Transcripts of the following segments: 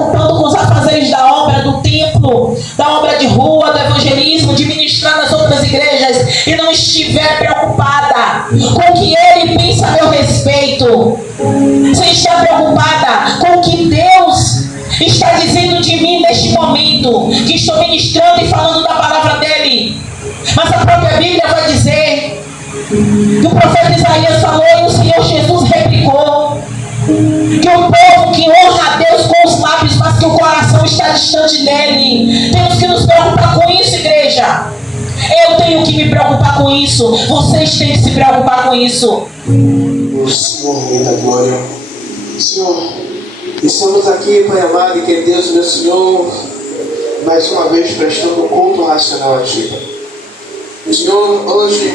preocupando com os afazeres da obra, do templo, da obra de rua, do evangelismo, de ministrar nas outras igrejas, e não estiver preocupada com o que ele pensa a meu respeito, se está preocupada com o que Deus está dizendo de mim neste momento, que estou ministrando e falando da palavra dele, mas a própria Bíblia vai dizer que o profeta Isaías falou e o Senhor Jesus replicou que o povo que honra a Deus com os lábios, mas que o coração está distante dele. Temos que nos preocupar com isso, igreja. Eu tenho que me preocupar com isso. Vocês têm que se preocupar com isso. O Senhor, Rei da Glória. Senhor, estamos aqui, Pai amado e que Deus, meu Senhor, mais uma vez prestando culto racional a Ti. Senhor, hoje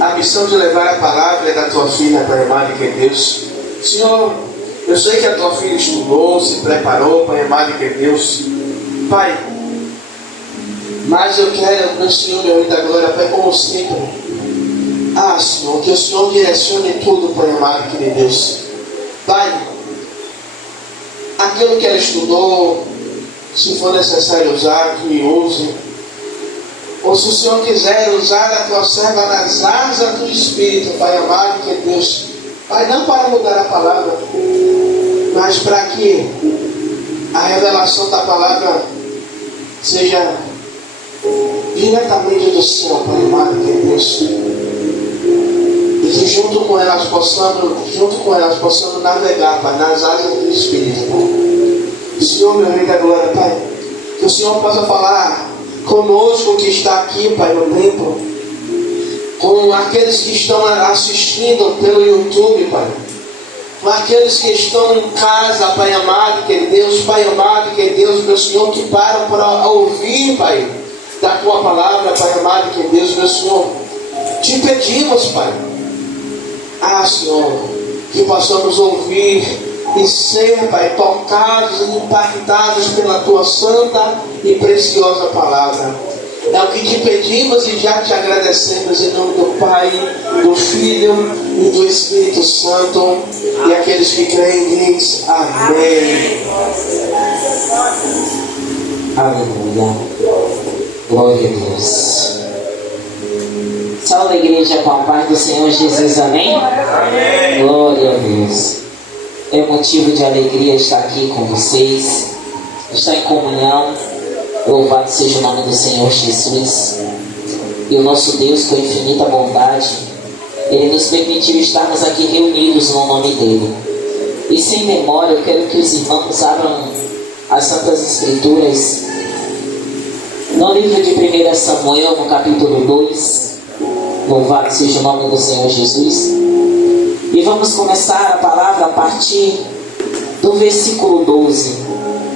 a missão de levar a palavra é da Tua filha, Pai amado e que Deus. Senhor, eu sei que a Tua filha estudou, se preparou, Pai amado e que Deus. Pai, mas eu quero, meu Senhor, meu Rei da Glória, Pai, como sempre. Senhor, que o Senhor direcione tudo, Pai amado e que Deus. Pai, aquilo que ela estudou, se for necessário usar, que use. Ou se o Senhor quiser usar a Tua serva nas asas do Espírito, Pai amado, que Deus. Pai, não para mudar a palavra, mas para que a revelação da palavra seja diretamente do céu, Pai amado, que Deus. E que junto com elas possamos navegar, Pai, nas asas do Espírito, Pai. Senhor, meu Rei da Glória, Pai, que o Senhor possa falar conosco que está aqui, Pai, no templo, com aqueles que estão assistindo pelo YouTube, Pai, com aqueles que estão em casa, Pai amado, que Deus, Pai amado, que Deus, meu Senhor, que param para ouvir, Pai, da Tua palavra, Pai amado, que Deus, meu Senhor, te pedimos, Pai, Senhor, que possamos ouvir e ser, Pai, tocados e impactados pela Tua santa e preciosa palavra. É o que te pedimos e já te agradecemos em nome do Pai, do Filho e do Espírito Santo. E aqueles que creem diz amém. Aleluia. Glória a Deus. Salve a igreja com a paz do Senhor Jesus, amém? Amém. Glória a Deus. É motivo de alegria estar aqui com vocês, estar em comunhão. Louvado seja o nome do Senhor Jesus. E o nosso Deus, com infinita bondade, Ele nos permitiu estarmos aqui reunidos no nome dEle. E sem demora, eu quero que os irmãos abram as Santas Escrituras no livro de 1 Samuel, no capítulo 2. Louvado seja o nome do Senhor Jesus. E vamos começar a palavra a partir do versículo 12.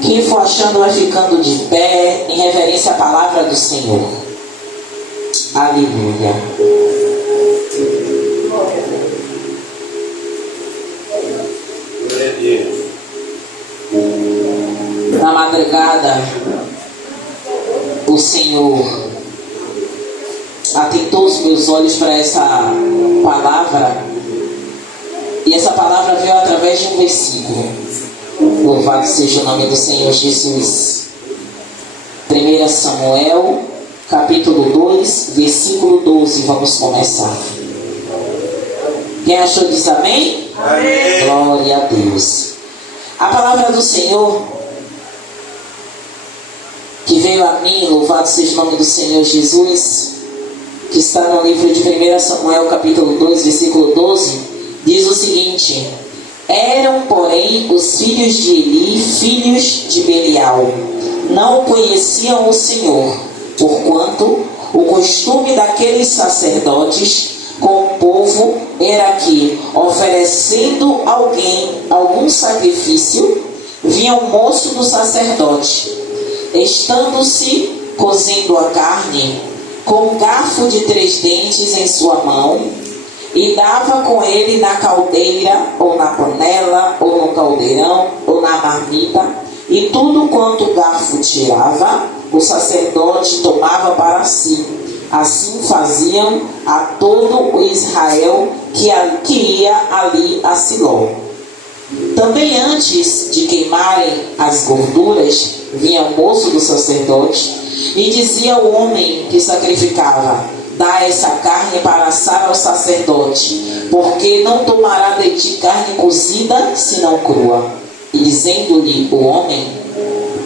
Quem for achando vai ficando de pé em reverência à palavra do Senhor. Aleluia. Na madrugada, o Senhor atentou os meus olhos para essa palavra. E essa palavra veio através de um versículo. Louvado seja o nome do Senhor Jesus. 1 Samuel, capítulo 2, versículo 12. Vamos começar. Quem achou diz amém? Amém. Glória a Deus. A palavra do Senhor que veio a mim, louvado seja o nome do Senhor Jesus, que está no livro de 1 Samuel, capítulo 2, versículo 12, diz o seguinte: eram, porém, os filhos de Eli, filhos de Belial. Não conheciam o Senhor, porquanto o costume daqueles sacerdotes com o povo era que, oferecendo algum sacrifício, vinha o moço do sacerdote, estando-se cozendo a carne, com um garfo de 3 dentes em sua mão, e dava com ele na caldeira, ou na panela, ou no caldeirão, ou na marmita, e tudo quanto o garfo tirava, o sacerdote tomava para si. Assim faziam a todo o Israel que ia ali a Siló. Também antes de queimarem as gorduras, vinha o moço do sacerdote e dizia ao homem que sacrificava: dá essa carne para assar ao sacerdote, porque não tomará de ti carne cozida, senão crua. E dizendo-lhe o homem: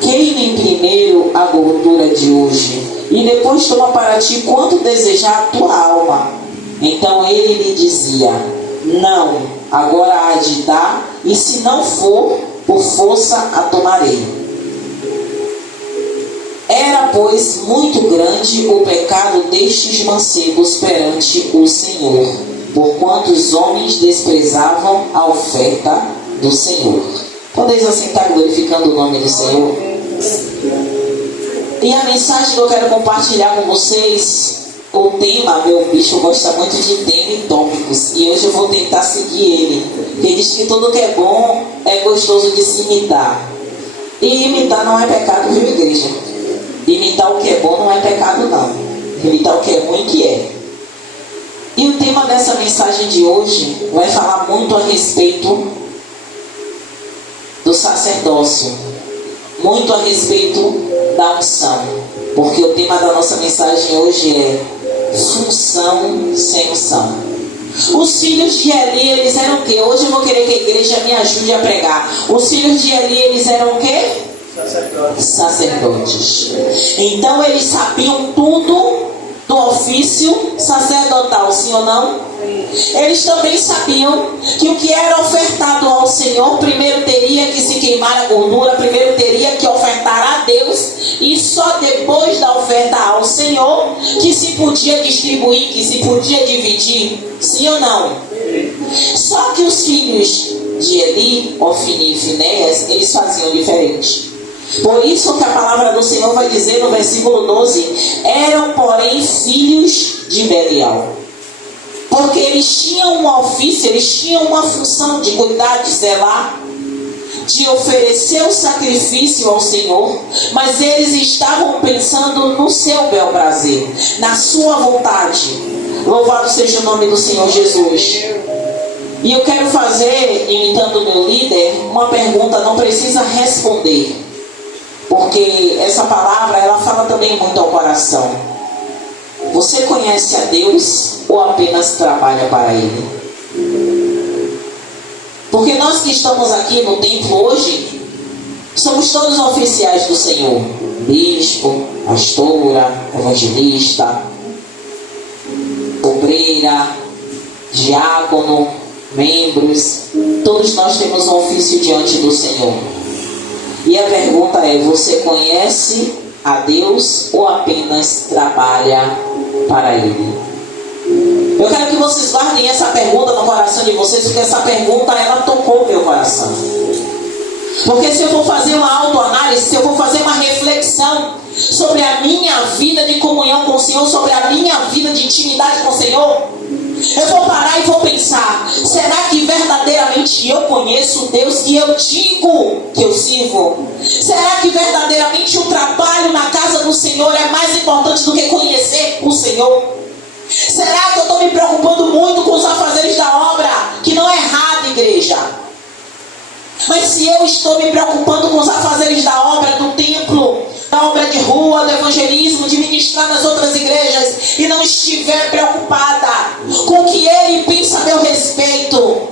queime primeiro a gordura de hoje, e depois toma para ti quanto desejar a tua alma. Então ele lhe dizia: não, agora há de dar, e se não for, por força a tomarei. Era, pois, muito grande o pecado destes mancebos perante o Senhor, porquanto os homens desprezavam a oferta do Senhor. Podeis assentar glorificando o nome do Senhor. E a mensagem que eu quero compartilhar com vocês, o tema, meu bicho gosta muito de tema e tópicos, e hoje eu vou tentar seguir ele. Ele diz que tudo que é bom é gostoso de se imitar. E imitar não é pecado, viu, igreja? Imitar o que é bom não é pecado, não. Imitar o que é ruim, que é. E o tema dessa mensagem de hoje vai falar muito a respeito do sacerdócio, muito a respeito da unção, porque o tema da nossa mensagem hoje é função sem unção. Os filhos de Eli, eles eram o quê? Hoje eu vou querer que a igreja me ajude a pregar. Os filhos de Eli, eles eram o quê? Sacerdotes. Então eles sabiam tudo do ofício sacerdotal, sim ou não? Eles também sabiam que o que era ofertado ao Senhor, primeiro teria que se queimar a gordura, primeiro teria que ofertar a Deus, e só depois da oferta ao Senhor que se podia distribuir, que se podia dividir, sim ou não? Só que os filhos de Eli, Ofni e Finéias, eles faziam diferente. Por isso que a palavra do Senhor vai dizer no versículo 12: eram, porém, filhos de Belial. Porque eles tinham um ofício, eles tinham uma função de cuidar, de zelar, de oferecer o sacrifício ao Senhor, mas eles estavam pensando no seu bel prazer, na sua vontade. Louvado seja o nome do Senhor Jesus. E eu quero fazer, imitando o meu líder, uma pergunta, não precisa responder, porque essa palavra, ela fala também muito ao coração. Você conhece a Deus ou apenas trabalha para Ele? Porque nós que estamos aqui no templo hoje, somos todos oficiais do Senhor. Bispo, pastora, evangelista, obreira, diácono, membros. Todos nós temos um ofício diante do Senhor. E a pergunta é: você conhece a Deus ou apenas trabalha para Ele? Eu quero que vocês guardem essa pergunta no coração de vocês, porque essa pergunta, ela tocou o meu coração. Porque se eu vou fazer uma autoanálise, se eu vou fazer uma reflexão sobre a minha vida de comunhão com o Senhor, sobre a minha vida de intimidade com o Senhor, eu vou parar e vou pensar: será que verdadeiramente eu conheço o Deus que eu digo que eu sirvo? Será que verdadeiramente o trabalho na casa do Senhor é mais importante do que conhecer o Senhor? Será que eu estou me preocupando muito com os afazeres da obra? Que não é errado, igreja. Mas se eu estou me preocupando com os afazeres da obra do templo, da obra de rua, do evangelismo, de ministrar nas outras igrejas, e não estiver preocupada com o que Ele pensa a meu respeito,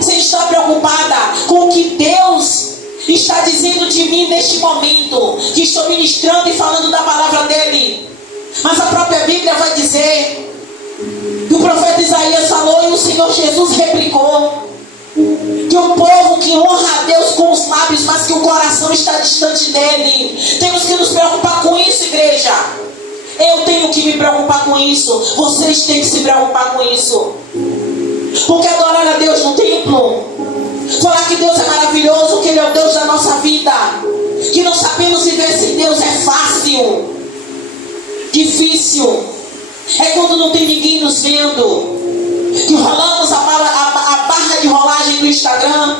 se está preocupada com o que Deus está dizendo de mim neste momento, que estou ministrando e falando da palavra dEle, mas a própria Bíblia vai dizer que o profeta Isaías falou e o Senhor Jesus replicou que o povo que honra a Deus com os lábios, mas que o coração está distante dele. Temos que nos preocupar com isso, igreja. Eu tenho que me preocupar com isso. Vocês têm que se preocupar com isso. Porque adorar a Deus no templo, falar que Deus é maravilhoso, que Ele é o Deus da nossa vida, que não sabemos viver sem Deus, é fácil. Difícil é quando não tem ninguém nos vendo, que rolamos a barra de rolagem do Instagram,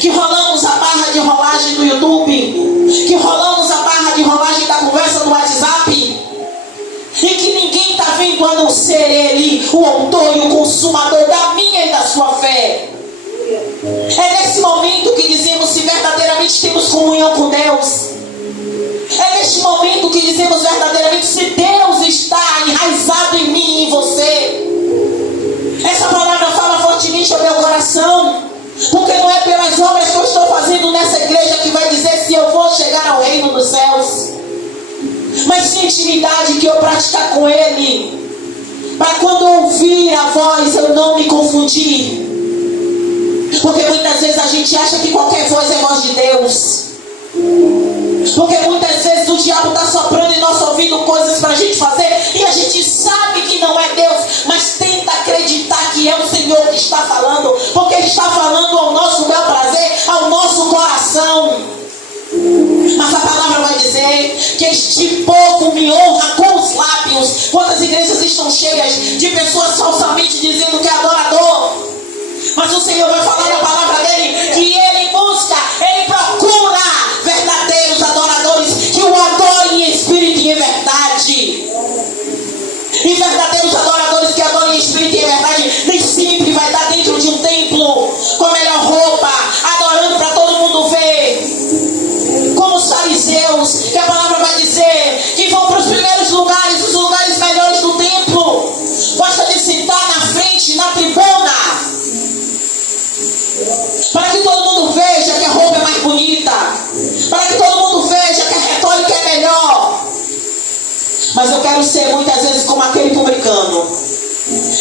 que rolamos a barra de rolagem do YouTube, que rolamos a barra de rolagem da conversa do WhatsApp, e que ninguém está vendo a não ser Ele, o autor e o consumador da minha e da sua fé. É nesse momento que dizemos se verdadeiramente temos comunhão com Deus. É neste momento que dizemos verdadeiramente se Deus está enraizado em mim e em você. Essa palavra fala fortemente ao meu coração, porque não é pelas obras que eu estou fazendo nessa igreja que vai dizer se eu vou chegar ao reino dos céus, mas sim a intimidade que eu praticar com Ele, para quando ouvir a voz eu não me confundir. Porque muitas vezes a gente acha que qualquer voz é voz de Deus. Porque muitas vezes o diabo está soprando em nosso ouvido coisas para a gente fazer e a gente sabe que não é Deus, mas tenta acreditar que é o Senhor que está falando, porque Ele está falando ao nosso bel prazer, ao nosso coração. Mas a palavra vai dizer que este povo me honra com os lábios. Quantas igrejas estão cheias de pessoas falsamente dizendo que é adorador, mas o Senhor vai falar na palavra dele que Ele busca, Ele procura verdadeiros adoradores que o adorem em espírito e em verdade. E verdadeiros adoradores que adorem em espírito e em verdade nem sempre vai estar dentro de um templo com a melhor roupa, adorando para todo mundo ver, como os fariseus, que a palavra vai dizer que vão para os primeiros lugares, os lugares melhores do templo, gosta de sentar na frente, na tribuna, para que todo mundo veja que a roupa é mais bonita, para que todo mundo veja que a retórica é melhor. Mas eu quero ser muitas vezes como aquele publicano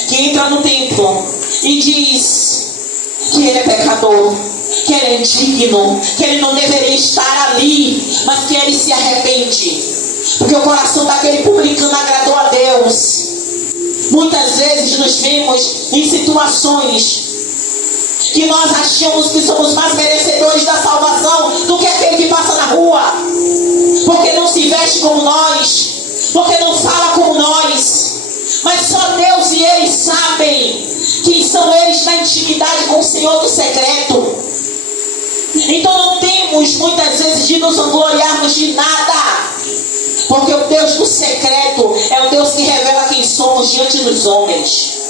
que entra no templo e diz que ele é pecador, que ele é indigno, que ele não deveria estar ali, mas que ele se arrepende, porque o coração daquele publicano agradou a Deus. Muitas vezes nos vemos em situações que nós achamos que somos mais merecedores da salvação do que aquele que passa na rua, porque não se veste como nós, porque não fala como nós, mas só Deus e eles sabem quem são eles na intimidade com o Senhor do secreto. Então não temos muitas vezes de nos vangloriarmos de nada, porque o Deus do secreto é o Deus que revela quem somos diante dos homens.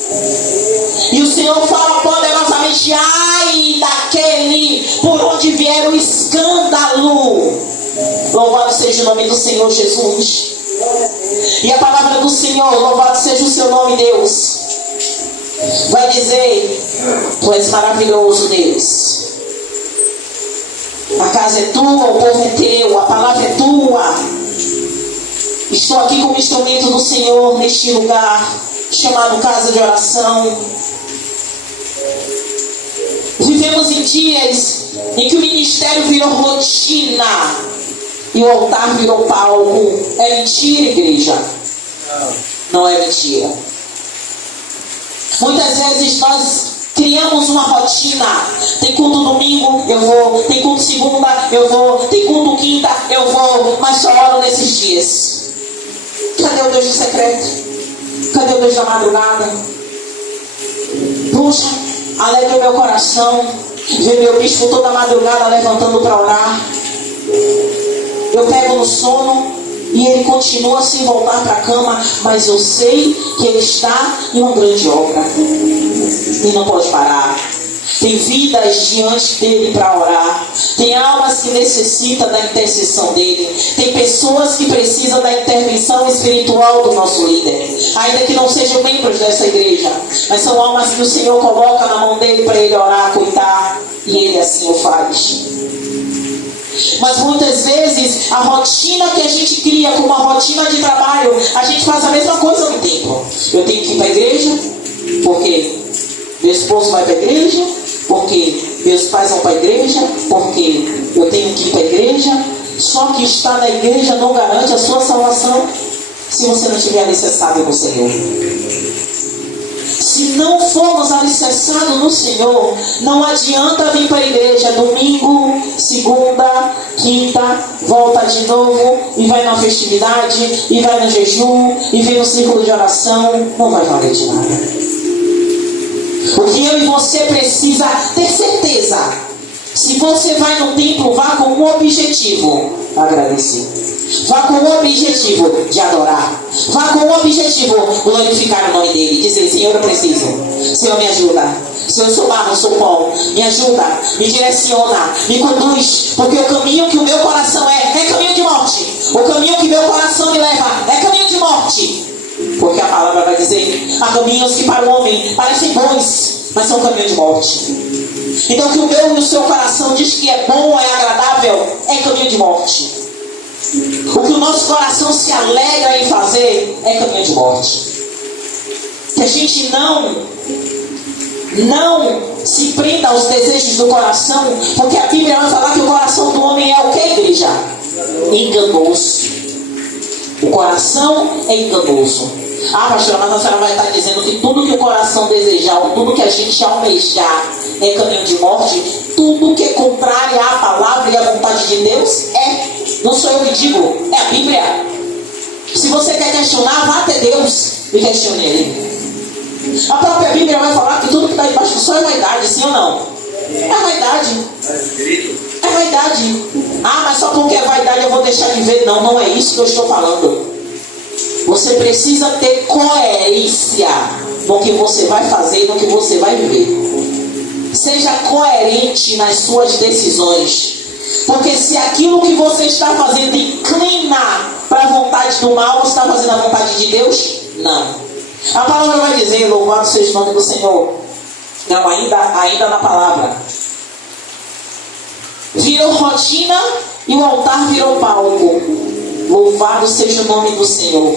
E o Senhor fala poderosamente: ai daquele por onde vier o escândalo. Louvado seja o nome do Senhor Jesus. E a palavra do Senhor, louvado seja o seu nome, Deus, vai dizer: tu és maravilhoso, Deus. A casa é tua, o povo é teu, a palavra é tua. Estou aqui como instrumento do Senhor neste lugar chamado casa de oração. Vivemos em dias em que o ministério virou rotina e o altar virou palco. É mentira, igreja? Não é mentira. Muitas vezes nós criamos uma rotina. Tem culto domingo, eu vou. Tem culto segunda, eu vou. Tem culto quinta, eu vou. Mas só oro nesses dias. Cadê o Deus do secreto? Cadê o Deus da madrugada? Puxa, alegra o meu coração ver meu bispo toda madrugada levantando para orar. Eu pego no sono e ele continua sem voltar para a cama, mas eu sei que ele está em uma grande obra e não pode parar. Tem vidas diante dele para orar. Tem almas que necessitam da intercessão dele. Tem pessoas que precisam da intervenção espiritual do nosso líder, ainda que não sejam membros dessa igreja, mas são almas que o Senhor coloca na mão dele para ele orar, cuidar, e ele assim o faz. Mas muitas vezes a rotina que a gente cria como uma rotina de trabalho, a gente faz a mesma coisa no templo. Eu tenho que ir para a igreja porque meu esposo vai para a igreja, porque meus pais vão para a igreja, porque eu tenho que ir para a igreja. Só que estar na igreja não garante a sua salvação se você não estiver alicerçado no Senhor. Se não formos alicerçados no Senhor, não adianta vir para a igreja domingo, segunda, quinta, volta de novo e vai na festividade, e vai no jejum, e vem no círculo de oração. Não vai valer de nada. O que eu e você precisa ter certeza: se você vai no templo, vá com um objetivo: agradecer. Vá com o objetivo de adorar. Vá com o objetivo de glorificar o nome dele. Dizer: Senhor, eu preciso. Senhor, me ajuda. Se eu sou barro, eu sou pó. Me ajuda, me direciona, me conduz. Porque o caminho que o meu coração é caminho de morte. O caminho que meu coração me leva é caminho de morte. Porque a palavra vai dizer: há caminhos que para o homem parecem bons, mas são caminho de morte. Então o que o meu e o seu coração diz que é bom, é agradável, é caminho de morte. O que o nosso coração se alegra em fazer é caminho de morte. Que a gente não se prenda aos desejos do coração, porque a Bíblia vai falar que o coração do homem é o que, igreja? Enganoso. O coração é enganoso. Ah, pastora, mas a senhora vai estar dizendo que tudo que o coração desejar, ou tudo que a gente almejar é caminho de morte. Tudo que é contrário à palavra e à vontade de Deus é. Não sou eu que digo, é a Bíblia. Se você quer questionar, vá até Deus e questione Ele. A própria Bíblia vai falar que tudo que está debaixo do sol é vaidade, sim ou não? É vaidade. É vaidade. Ah, mas só porque é vaidade eu vou deixar de ver. Não, não é isso que eu estou falando. Você precisa ter coerência no que você vai fazer e no que você vai viver. Seja coerente nas suas decisões. Porque se aquilo que você está fazendo inclina para a vontade do mal, você está fazendo a vontade de Deus? Não. A palavra vai dizer: louvado seja o nome do Senhor. Não, ainda na palavra. Virou rotina e o altar virou palco. Louvado seja o nome do Senhor.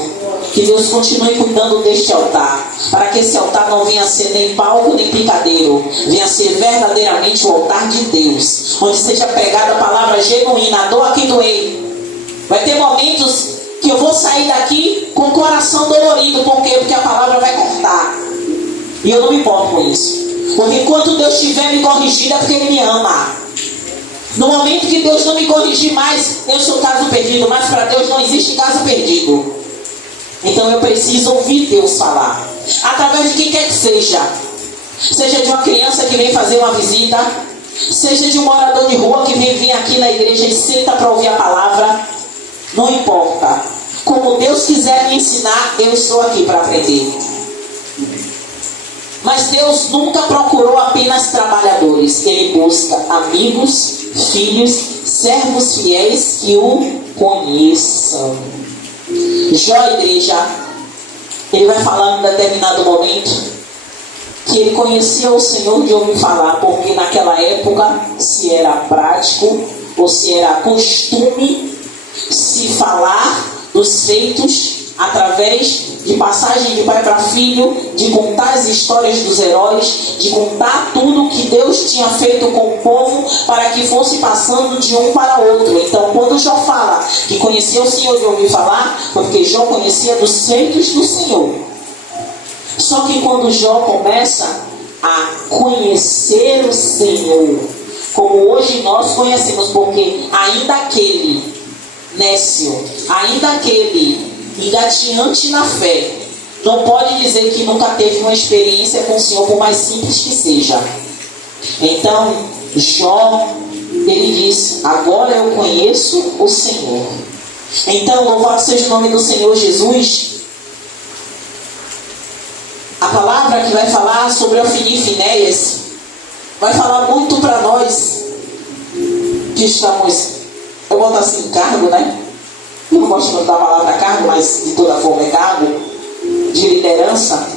Que Deus continue cuidando deste altar, para que esse altar não venha a ser nem palco nem picadeiro, venha a ser verdadeiramente o altar de Deus, onde seja pregada a palavra genuína. A dor aqui doei. Vai ter momentos que eu vou sair daqui com o coração dolorido. Por quê? Porque a palavra vai cortar. E eu não me importo com isso. Porque enquanto Deus estiver me corrigindo é porque Ele me ama. No momento que Deus não me corrigir mais, eu sou caso perdido. Mas para Deus não existe caso perdido. Então eu preciso ouvir Deus falar. Através de quem quer que seja. Seja de uma criança que vem fazer uma visita. Seja de um morador de rua que vem vir aqui na igreja e senta para ouvir a palavra. Não importa. Como Deus quiser me ensinar, eu estou aqui para aprender. Mas Deus nunca procurou apenas trabalhadores. Ele busca amigos, filhos, servos fiéis que o conheçam. Jó, igreja, ele vai falar em determinado momento que ele conhecia o Senhor de ouvir falar, porque naquela época, se era prático ou se era costume se falar dos feitos através de passagem de pai para filho, de contar as histórias dos heróis, de contar tudo que Deus tinha feito com o povo para que fosse passando de um para outro. Então, quando Jó fala que conhecia o Senhor de ouvir falar, porque Jó conhecia dos feitos do Senhor. Só que quando Jó começa a conhecer o Senhor, como hoje nós conhecemos, porque ainda aquele nécio, ainda aquele engateante na fé, não pode dizer que nunca teve uma experiência com o Senhor, por mais simples que seja. Então, Jó, ele diz: agora eu conheço o Senhor. Então, louvado seja o nome do Senhor Jesus. A palavra que vai falar sobre Ofni e Finéias vai falar muito para nós que estamos, eu boto assim, cargo, né? Eu não gosto muito da palavra cargo, mas de toda forma é cargo de liderança.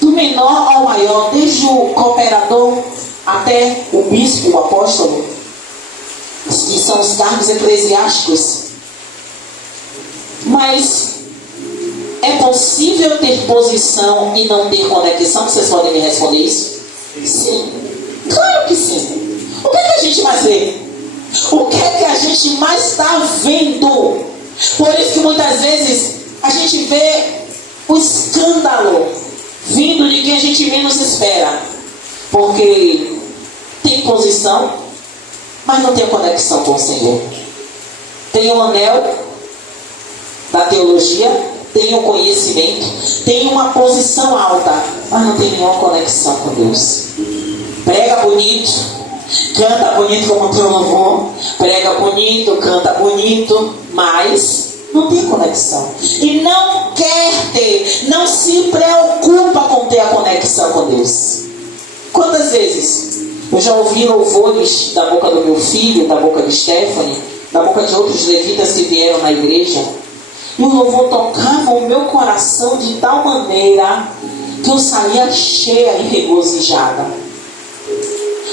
Do menor ao maior, desde o cooperador até o bispo, o apóstolo, que são os cargos eclesiásticos. Mas é possível ter posição e não ter conexão? Vocês podem me responder isso? Sim, claro que sim. O que é que a gente mais vê? O que é que a gente mais está vendo? Por isso que muitas vezes a gente vê o escândalo vindo de quem a gente menos espera. Porque tem posição, mas não tem conexão com o Senhor. Tem um anel da teologia, tem um conhecimento, tem uma posição alta, mas não tem nenhuma conexão com Deus. Prega bonito, canta bonito como teu louvor, prega bonito, canta bonito, mas não tem conexão. E não quer ter, não se preocupa com ter a conexão com Deus. Quantas vezes eu já ouvi louvores da boca do meu filho, da boca de Stephanie, da boca de outros levitas que vieram na igreja, e o louvor tocava o meu coração de tal maneira que eu saía cheia e regozijada.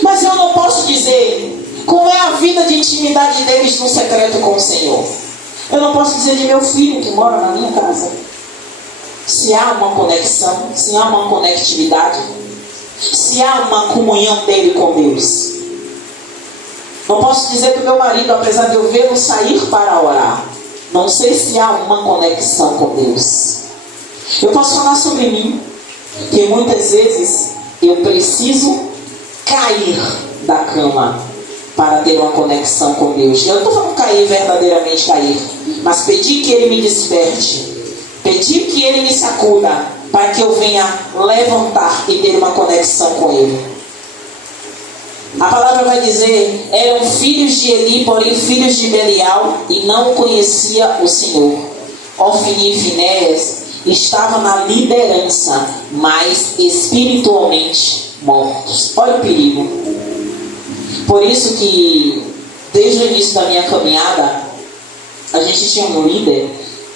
Mas eu não posso dizer como é a vida de intimidade deles no secreto com o Senhor. Eu não posso dizer de meu filho que mora na minha casa. Se há uma conexão, se há uma conectividade, se há uma comunhão dele com Deus. Não posso dizer do meu marido, apesar de eu vê-lo sair para orar. Não sei se há uma conexão com Deus. Eu posso falar sobre mim, que muitas vezes eu preciso cair da cama para ter uma conexão com Deus. Eu não estou falando cair, verdadeiramente cair, mas pedir que Ele me desperte, pedir que Ele me sacuda, para que eu venha levantar e ter uma conexão com Ele. A palavra vai dizer: eram filhos de Eli, porém filhos de Belial, e não conhecia o Senhor. Ofni e Finéias estavam na liderança, mas espiritualmente mortos. Olha o perigo. Por isso que, desde o início da minha caminhada, a gente tinha um líder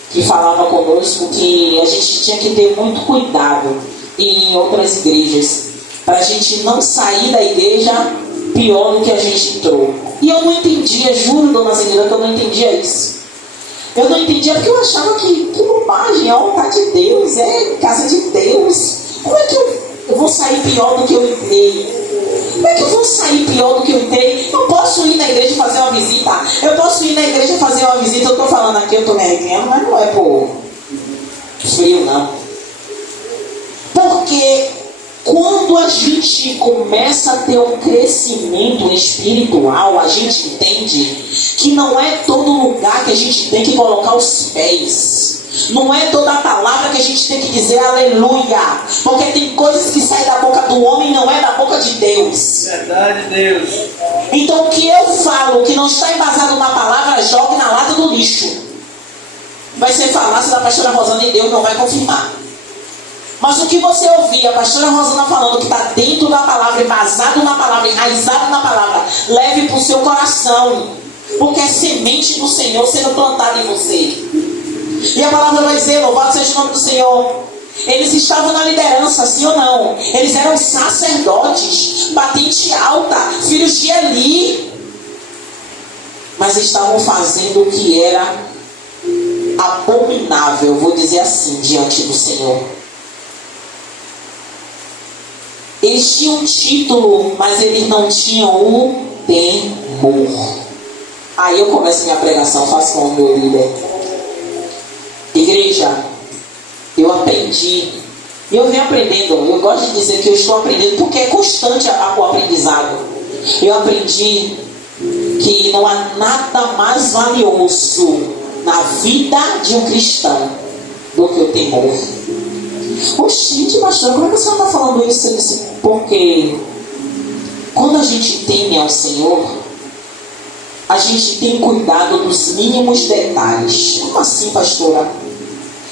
que falava conosco que a gente tinha que ter muito cuidado em outras igrejas, para a gente não sair da igreja pior do que a gente entrou. E eu não entendia, juro, dona Zenilda, que eu não entendia isso. Eu não entendia porque eu achava que bobagem, é a vontade de Deus, é casa de Deus. Como é que eu vou sair pior do que eu entrei? Como é que eu vou sair pior do que eu entrei? Eu posso ir na igreja fazer uma visita. Eu posso ir na igreja fazer uma visita. Eu estou falando aqui, eu estou me arrepiando, mas não é por frio, não. Porque quando a gente começa a ter um crescimento espiritual, a gente entende que não é todo lugar que a gente tem que colocar os pés. Não é toda a palavra que a gente tem que dizer aleluia. Porque tem coisas que saem da boca do homem e não é da boca de Deus. Verdade, Deus. Então o que eu falo que não está embasado na palavra, jogue na lata do lixo. Vai ser falácia da pastora Rosana e Deus não vai confirmar. Mas o que você ouvir a pastora Rosana falando que está dentro da palavra, embasado na palavra, enraizado na palavra, leve para o seu coração. Porque é semente do Senhor sendo plantada em você. E a palavra vai dizer: louvado seja o nome do Senhor. Eles estavam na liderança, sim ou não? Eles eram sacerdotes, patente alta, filhos de Eli. Mas estavam fazendo o que era abominável, vou dizer assim, diante do Senhor. Eles tinham um título, mas eles não tinham o temor. Aí eu começo minha pregação, faço com o meu líder. Igreja, eu aprendi, e eu venho aprendendo, eu gosto de dizer que eu estou aprendendo, porque é constante o aprendizado. Eu aprendi que não há nada mais valioso na vida de um cristão do que o temor. Oxente, pastor, como é que a senhora está falando isso? Eu disse, porque quando a gente teme ao Senhor, a gente tem cuidado dos mínimos detalhes. Como assim, pastora?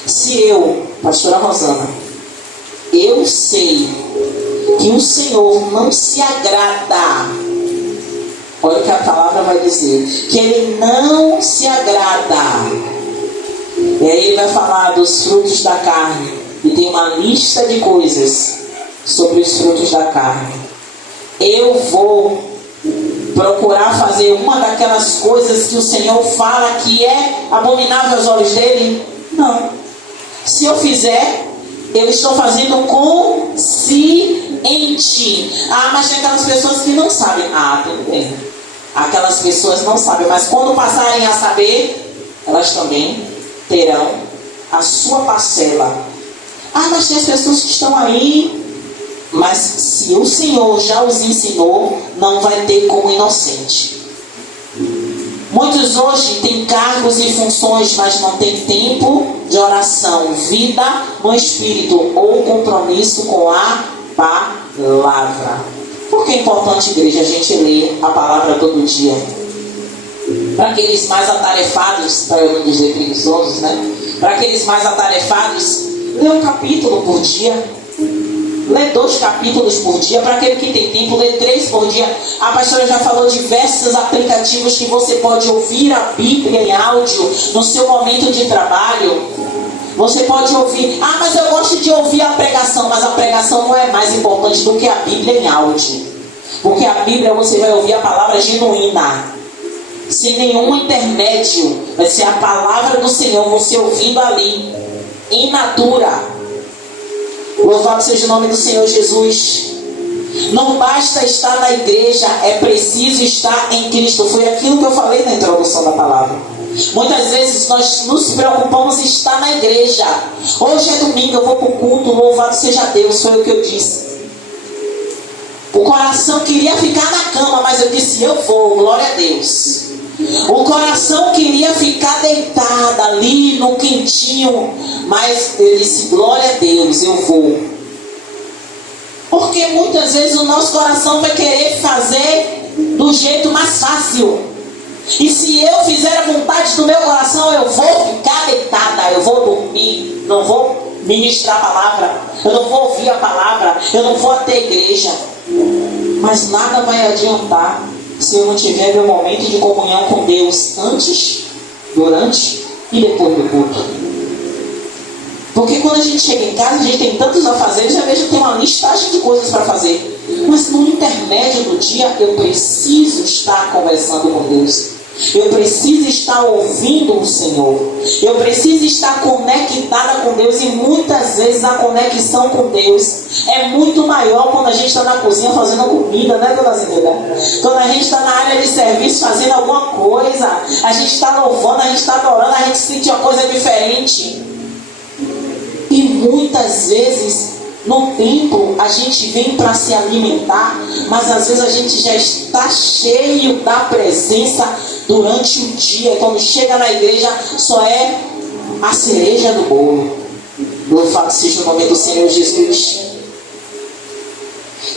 Se eu, pastora Rosana, eu sei que o Senhor não se agrada, olha o que a palavra vai dizer, que Ele não se agrada. E aí Ele vai falar dos frutos da carne, e tem uma lista de coisas sobre os frutos da carne. Eu vou procurar fazer uma daquelas coisas que o Senhor fala que é abominável aos olhos dele? Não. Se eu fizer, eu estou fazendo consciente. Ah, mas tem aquelas pessoas que não sabem. Ah, tudo bem. Aquelas pessoas não sabem, mas quando passarem a saber, elas também terão a sua parcela. Ah, mas tem as pessoas que estão aí. Mas se o Senhor já os ensinou, não vai ter como inocente. Muitos hoje têm cargos e funções, mas não têm tempo de oração, vida no Espírito ou compromisso com a palavra. Por que é importante, igreja, a gente ler a palavra todo dia? Para aqueles mais atarefados, para eu não dizer preguiçosos, né? Para aqueles mais atarefados, lê um capítulo por dia. Lê 2 capítulos por dia. Para aquele que tem tempo, lê 3 por dia. A pastora já falou diversos aplicativos que você pode ouvir a Bíblia em áudio no seu momento de trabalho. Você pode ouvir, mas eu gosto de ouvir a pregação. Mas a pregação não é mais importante do que a Bíblia em áudio. Porque a Bíblia você vai ouvir a palavra genuína, sem nenhum intermédio. Vai ser a palavra do Senhor, você ouvindo ali, in natura. Louvado seja o nome do Senhor Jesus. Não basta estar na igreja, é preciso estar em Cristo. Foi aquilo que eu falei na introdução da palavra. Muitas vezes nós nos preocupamos em estar na igreja. Hoje é domingo, eu vou para o culto, louvado seja Deus, foi o que eu disse. O coração queria ficar na cama, mas eu disse, eu vou, glória a Deus. O coração queria ficar deitado ali no quentinho, mas eu disse, glória a Deus, eu vou. Porque muitas vezes o nosso coração vai querer fazer do jeito mais fácil. E se eu fizer a vontade do meu coração, eu vou ficar deitada, eu vou dormir, não vou ministrar a palavra, eu não vou ouvir a palavra, eu não vou até a igreja. Mas nada vai adiantar se eu não tiver meu momento de comunhão com Deus antes, durante e depois do culto. Porque quando a gente chega em casa, a gente tem tantos afazeres, já vejo que tem uma listagem de coisas para fazer. Mas no intermédio do dia, eu preciso estar conversando com Deus. Eu preciso estar ouvindo o Senhor. Eu preciso estar conectada com Deus. E muitas vezes a conexão com Deus é muito maior quando a gente está na cozinha fazendo comida, né, dona Zineda? Quando a gente está na área de serviço fazendo alguma coisa, a gente está louvando, a gente está adorando, a gente sente uma coisa diferente. E muitas vezes no templo a gente vem para se alimentar, mas às vezes a gente já está cheio da presença durante o dia. E quando chega na igreja só é a cereja do bolo. Louvado seja o nome do Senhor Jesus.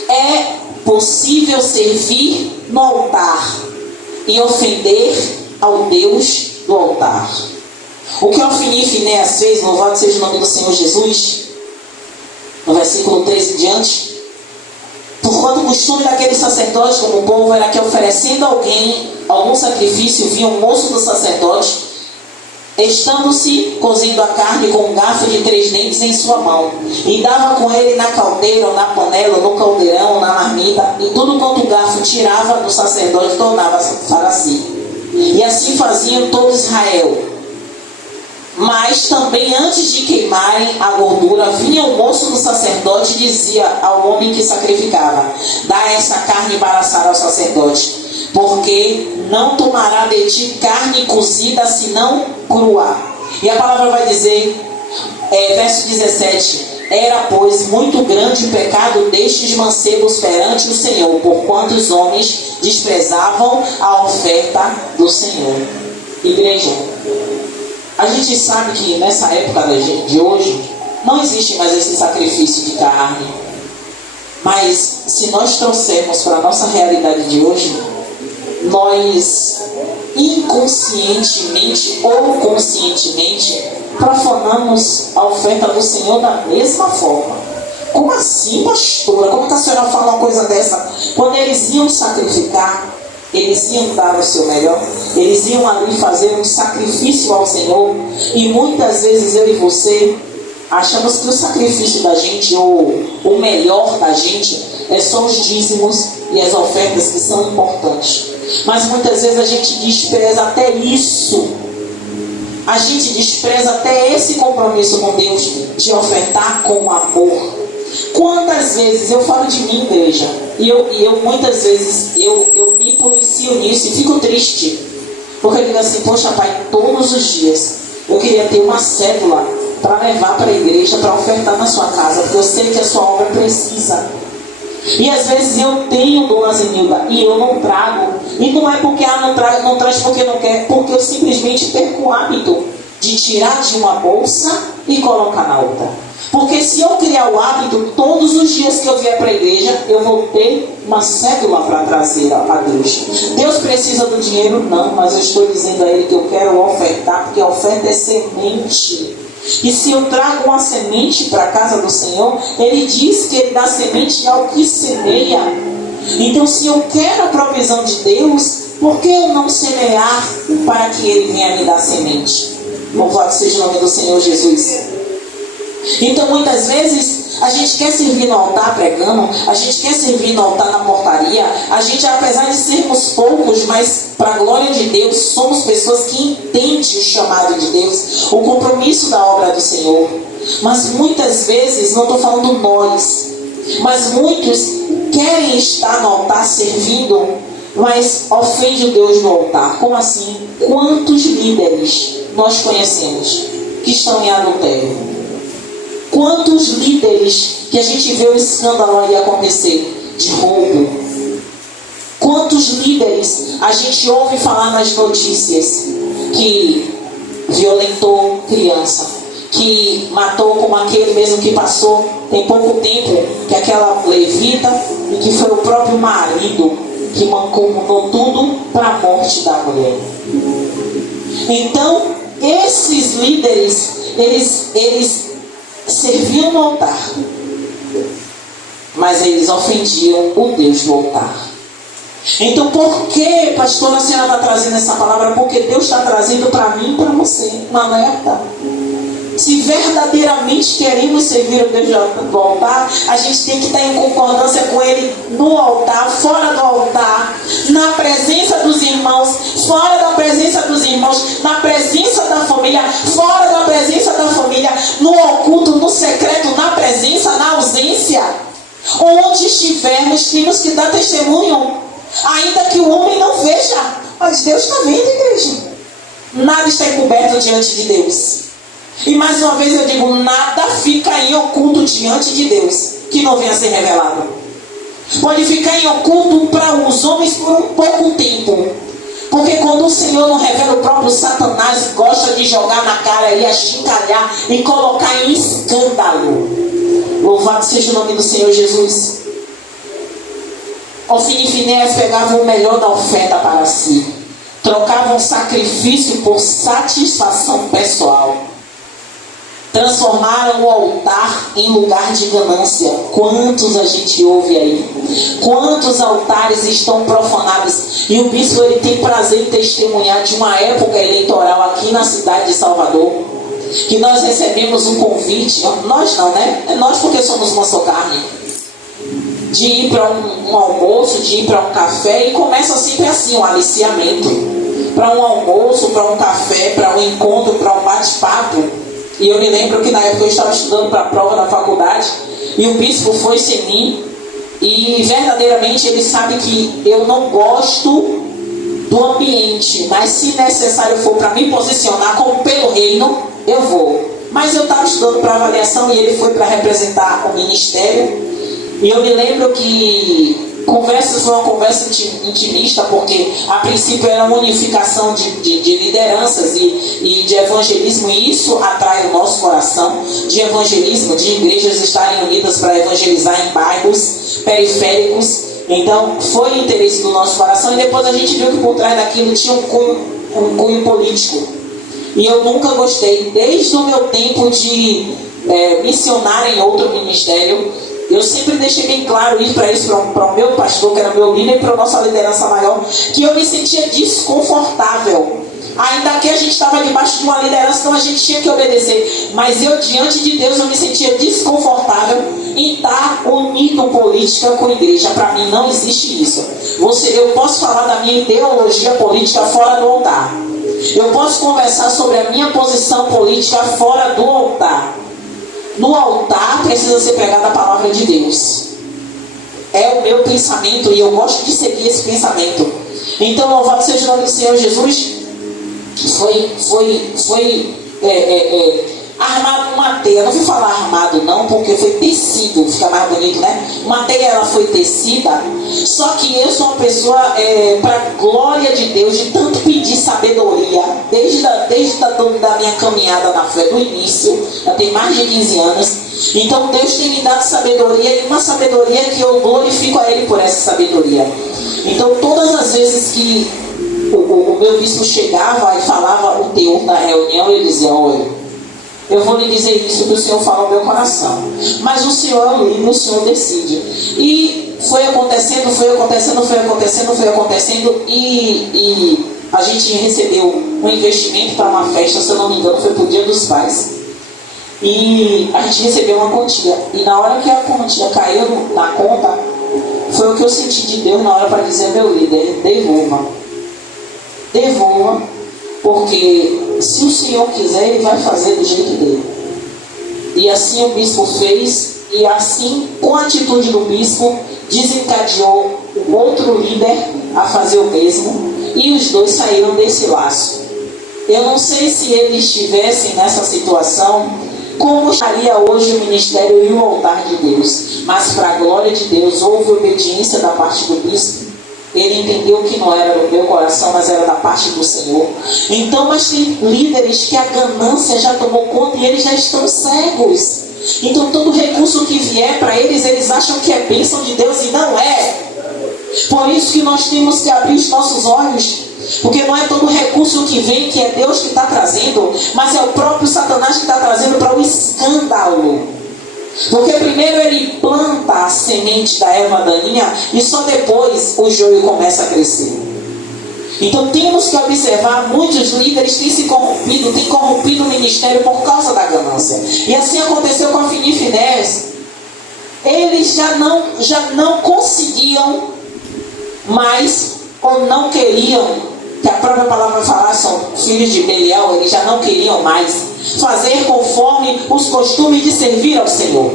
É possível servir no altar e ofender ao Deus do altar. O que Ofni e Finéias fez, louvado seja o nome do Senhor Jesus, no versículo 13 em diante, porquanto o costume daquele sacerdote, como o povo, era que oferecendo a algum sacrifício, vinha um moço do sacerdote, estando-se cozendo a carne com um garfo de 3 dentes em sua mão, e dava com ele na caldeira, ou na panela, ou no caldeirão, ou na marmita, e tudo quanto o garfo tirava do sacerdote, tornava para si. E assim faziam todo Israel. Mas também antes de queimarem a gordura, vinha o moço do sacerdote e dizia ao homem que sacrificava: dá essa carne para assar ao sacerdote, porque não tomará de ti carne cozida, senão crua. E a palavra vai dizer, verso 17: era, pois, muito grande o pecado destes mancebos perante o Senhor, porquanto os homens desprezavam a oferta do Senhor. Igreja, a gente sabe que nessa época de hoje não existe mais esse sacrifício de carne. Mas se nós trouxermos para a nossa realidade de hoje, nós inconscientemente ou conscientemente profanamos a oferta do Senhor da mesma forma. Como assim, pastora? Como que a senhora fala uma coisa dessa? Quando eles iam sacrificar, eles iam dar o seu melhor, eles iam ali fazer um sacrifício ao Senhor. E muitas vezes eu e você achamos que o sacrifício da gente, ou o melhor da gente, é só os dízimos e as ofertas que são importantes. Mas muitas vezes a gente despreza até isso. A gente despreza até esse compromisso com Deus de ofertar com amor. Quantas vezes eu falo de mim, igreja, e eu muitas vezes eu me policio nisso e fico triste, porque eu digo assim: poxa, pai, todos os dias eu queria ter uma cédula para levar para a igreja, para ofertar na sua casa, porque eu sei que a sua obra precisa. E às vezes eu tenho, dona Zenilda, e eu não trago. E não é porque não traz porque não quer, porque eu simplesmente perco o hábito de tirar de uma bolsa e colocar na outra. Porque se eu criar o hábito, todos os dias que eu vier para a igreja, eu vou ter uma cédula para trazer a Deus. Deus precisa do dinheiro? Não, mas eu estou dizendo a Ele que eu quero ofertar, porque a oferta é semente. E se eu trago uma semente para a casa do Senhor, Ele diz que Ele dá semente ao que semeia. Então, se eu quero a provisão de Deus, por que eu não semear para que Ele venha me dar semente? Louvado seja o nome do Senhor Jesus. Então, muitas vezes, a gente quer servir no altar pregando, a gente quer servir no altar na portaria, a gente, apesar de sermos poucos, mas para a glória de Deus, somos pessoas que entendem o chamado de Deus, o compromisso da obra do Senhor. Mas muitas vezes, não estou falando nós, mas muitos querem estar no altar servindo, mas ofende o Deus no altar. Como assim? Quantos líderes nós conhecemos que estão em adultério? Quantos líderes que a gente vê o escândalo aí acontecer de roubo? Quantos líderes a gente ouve falar nas notícias que violentou criança, que matou como aquele mesmo que passou tem pouco tempo, que aquela levita, e que foi o próprio marido que mancomunou tudo para a morte da mulher. Então, esses líderes, eles serviam no altar, mas eles ofendiam o Deus do altar. Então, por que, pastora, a senhora está trazendo essa palavra? Porque Deus está trazendo para mim e para você um alerta. Se verdadeiramente queremos servir o Deus do altar, a gente tem que estar em concordância com Ele no altar, fora do altar, na presença dos irmãos, fora da presença dos irmãos, na presença da família, fora da presença da família, no oculto, no secreto, na presença, na ausência. Onde estivermos, temos que dar testemunho, ainda que o homem não veja. Mas Deus está vendo, igreja. Nada está encoberto diante de Deus. E mais uma vez eu digo, nada fica em oculto diante de Deus que não venha a ser revelado. Pode ficar em oculto para os homens por um pouco tempo, porque quando o Senhor não revela, o próprio Satanás gosta de jogar na cara e achincalhar e colocar em escândalo. Louvado seja o nome do Senhor Jesus. Ofni e Finéias pegavam o melhor da oferta para si, trocavam sacrifício por satisfação pessoal. Transformaram o altar em lugar de ganância. Quantos a gente ouve aí? Quantos altares estão profanados? E o bispo, ele tem prazer em testemunhar de uma época eleitoral aqui na cidade de Salvador, que nós recebemos um convite, nós não, né? É nós porque somos Mansocarne, de ir para um almoço, de ir para um café, e começa sempre assim, um aliciamento. Para um almoço, para um café, para um encontro, para um bate-papo. E eu me lembro que na época eu estava estudando para a prova da faculdade, e o bispo foi sem mim, e verdadeiramente ele sabe que eu não gosto do ambiente, mas se necessário for para me posicionar como pelo reino, eu vou. Mas eu estava estudando para avaliação e ele foi para representar o ministério, e eu me lembro que foi uma conversa intimista, porque a princípio era uma unificação de lideranças e de evangelismo, e isso atrai o nosso coração, de evangelismo, de igrejas estarem unidas para evangelizar em bairros periféricos. Então foi o interesse do nosso coração, e depois a gente viu que por trás daquilo tinha um cunho político, e eu nunca gostei. Desde o meu tempo de missionar em outro ministério, eu sempre deixei bem claro isso para o meu pastor, que era meu líder, e para a nossa liderança maior, que eu me sentia desconfortável. Ainda que a gente estava debaixo de uma liderança, então a gente tinha que obedecer. Mas eu, diante de Deus, eu me sentia desconfortável em estar unido política com a igreja. Para mim não existe isso. Eu posso falar da minha ideologia política fora do altar. Eu posso conversar sobre a minha posição política fora do altar. No altar precisa ser pregada a palavra de Deus. É o meu pensamento e eu gosto de seguir esse pensamento. Então, louvado seja o nome do Senhor Jesus. Foi armado uma teia. Não vou falar armado não, porque foi tecido, fica mais bonito, né? Uma teia, ela foi tecida. Só que eu sou uma pessoa, para a glória de Deus, de tanto pedir sabedoria, desde da minha caminhada na fé, do início, já tem mais de 15 anos. Então Deus tem me dado sabedoria, e uma sabedoria que eu glorifico a Ele por essa sabedoria. Então todas as vezes que o meu bispo chegava e falava o teor da reunião, ele dizia: olha, Eu vou lhe dizer isso que o Senhor fala ao meu coração. Mas o Senhor é o líder, o Senhor decide. E foi acontecendo, e a gente recebeu um investimento para uma festa, se eu não me engano, foi para o Dia dos Pais. E a gente recebeu uma quantia. E na hora que a quantia caiu na conta, foi o que eu senti de Deus na hora para dizer: meu líder, devolva, porque se o Senhor quiser, Ele vai fazer do jeito dele. E assim o bispo fez, e assim, com a atitude do bispo, desencadeou o outro líder a fazer o mesmo, e os dois saíram desse laço. Eu não sei se eles estivessem nessa situação, como estaria hoje o ministério e o altar de Deus. Mas para a glória de Deus, houve obediência da parte do bispo. Ele entendeu que não era do meu coração, mas era da parte do Senhor. Então, mas tem líderes que a ganância já tomou conta e eles já estão cegos. Então, todo recurso que vier para eles, eles acham que é bênção de Deus e não é. Por isso que nós temos que abrir os nossos olhos. Porque não é todo recurso que vem que é Deus que está trazendo, mas é o próprio Satanás que está trazendo para o escândalo. Porque primeiro ele planta a semente da erva daninha e só depois o joio começa a crescer. Então temos que observar, muitos líderes têm se corrompido, têm corrompido o ministério por causa da ganância. E assim aconteceu com a Fini e Finés. Eles já não conseguiam mais, ou não queriam, que a própria palavra falar, são filhos de Belial, eles já não queriam mais fazer conforme os costumes de servir ao Senhor.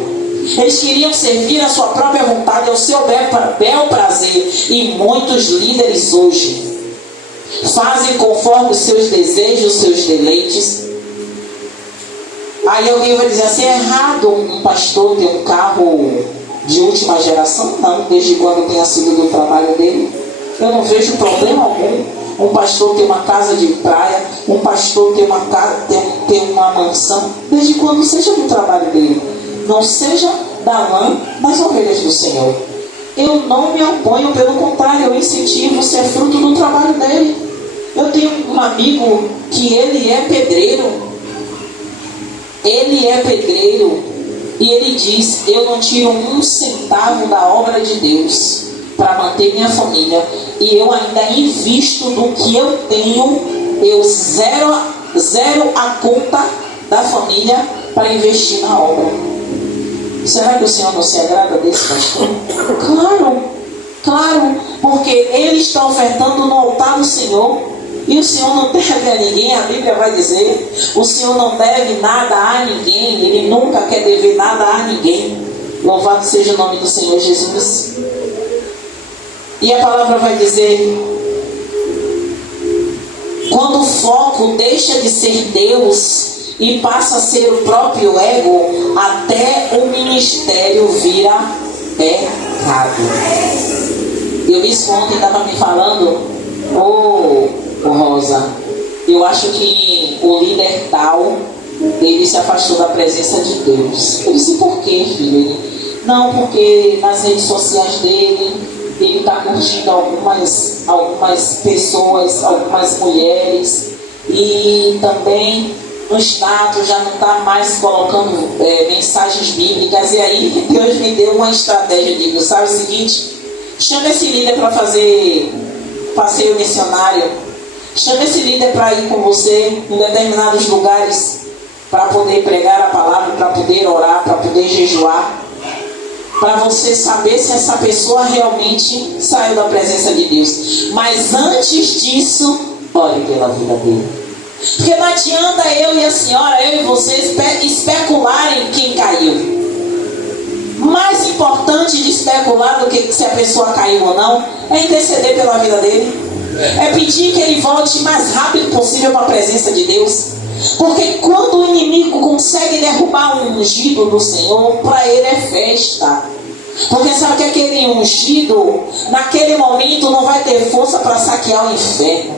Eles queriam servir a sua própria vontade, ao seu bel prazer. E muitos líderes hoje fazem conforme os seus desejos, os seus deleites. Aí alguém vai dizer assim: é errado um pastor ter um carro de última geração? Não, desde quando tenha sido do trabalho dele. Eu não vejo problema algum. Um pastor ter uma casa de praia, um pastor ter uma mansão, desde quando seja do trabalho dele. Não seja da lã das ovelhas do Senhor. Eu não me oponho, pelo contrário, eu incentivo, se é fruto do trabalho dele. Eu tenho um amigo que ele é pedreiro. E ele diz: eu não tiro um centavo da obra de Deus para manter minha família, e eu ainda invisto do que eu tenho, eu zero a conta da família para investir na obra. Será que o Senhor não se agrada desse pastor? Claro, porque ele está ofertando no altar do Senhor, e o Senhor não deve a ninguém. A Bíblia vai dizer: o Senhor não deve nada a ninguém, Ele nunca quer dever nada a ninguém. Louvado seja o nome do Senhor Jesus. E a palavra vai dizer: quando o foco deixa de ser Deus e passa a ser o próprio ego, até o ministério vira pecado. Eu vi ontem, estava me falando: Rosa, eu acho que o líder tal, ele se afastou da presença de Deus. Eu disse: por quê, filho? Não, porque nas redes sociais dele, ele está curtindo algumas pessoas, algumas mulheres, e também no status já não está mais colocando mensagens bíblicas. E aí Deus me deu uma estratégia. Digo: sabe o seguinte, chama esse líder para fazer passeio missionário, chama esse líder para ir com você em determinados lugares, para poder pregar a palavra, para poder orar, para poder jejuar, para você saber se essa pessoa realmente saiu da presença de Deus. Mas antes disso, ore pela vida dele. Porque não adianta eu e a senhora, eu e vocês especularem quem caiu. Mais importante de especular do que se a pessoa caiu ou não, é interceder pela vida dele. É pedir que ele volte o mais rápido possível para a presença de Deus. Porque quando o inimigo consegue derrubar um ungido do Senhor, para ele é festa. Porque sabe que aquele ungido, naquele momento, não vai ter força para saquear o inferno.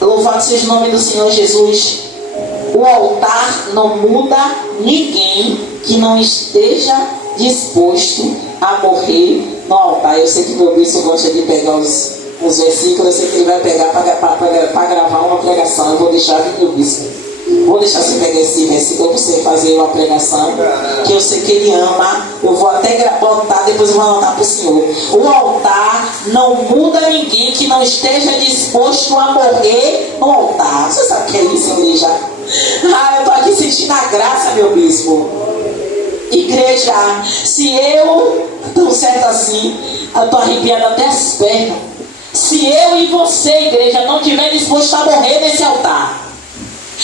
Louvado seja o nome do Senhor Jesus. O altar não muda ninguém que não esteja disposto a morrer no altar. Eu sei que meu bispo gosta de pegar os os versículos, eu sei que ele vai pegar para gravar uma pregação. Eu vou deixar vir o bispo. Vou deixar você pegar esse versículo para você fazer uma pregação, que eu sei que ele ama. Eu vou até botar, depois eu vou anotar para o senhor. O altar não muda ninguém que não esteja disposto a morrer no altar. Você sabe o que é isso, igreja? Eu estou aqui sentindo a graça, meu bispo. Igreja, se eu, tão certo assim, eu estou arrepiado até as pernas. Se eu e você, igreja, não estiver disposto a morrer nesse altar,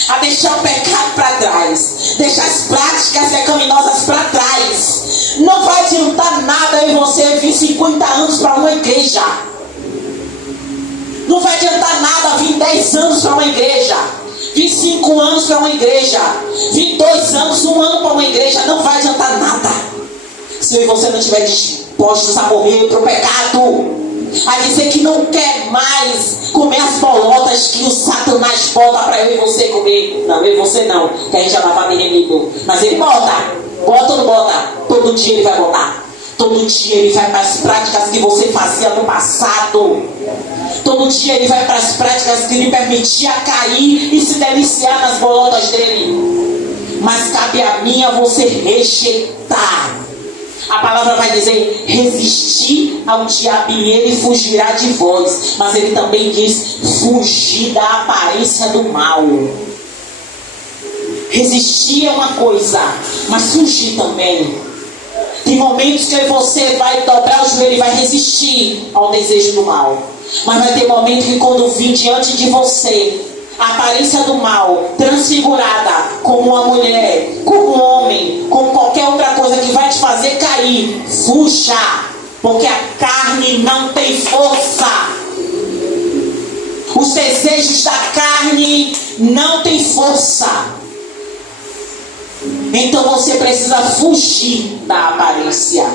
a deixar o pecado para trás, deixar as práticas pecaminosas para trás, não vai adiantar nada eu e você vir 50 anos para uma igreja. Não vai adiantar nada vir 10 anos para uma igreja, vir 5 anos para uma igreja, vir 2 anos, 1 ano para uma igreja. Não vai adiantar nada se eu e você não estiver dispostos a morrer para o pecado, a dizer que não quer mais comer as bolotas que o Satanás bota para eu e você comer. Não, eu e você não, que a gente já estava bem remido. Mas ele bota ou não bota? Todo dia ele vai botar. Todo dia ele vai para as práticas que você fazia no passado. Todo dia ele vai para as práticas que lhe permitia cair e se deliciar nas bolotas dele. Mas cabe a mim a você rejeitar. A palavra vai dizer: resistir ao diabo e ele fugirá de vós. Mas ele também diz: fugir da aparência do mal. Resistir é uma coisa, mas fugir também. Tem momentos que você vai dobrar o joelho e vai resistir ao desejo do mal. Mas vai ter momentos que quando vir diante de você a aparência do mal, transfigurada como uma mulher, como um homem, como qualquer outra coisa que vai te fazer cair, fuja, porque a carne não tem força. Os desejos da carne não têm força. Então você precisa fugir da aparência.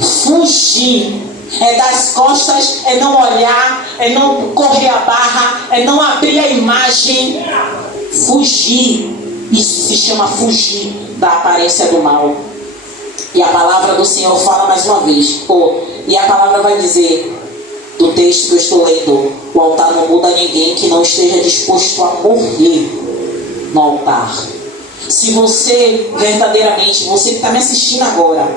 Fugir. É dar as costas, é não olhar, é não correr a barra, é não abrir a imagem. Fugir. Isso se chama fugir da aparência do mal. E a palavra do Senhor fala mais uma vez. E a palavra vai dizer, do texto que eu estou lendo: o altar não muda ninguém que não esteja disposto a morrer no altar. Se você verdadeiramente, você que está me assistindo agora,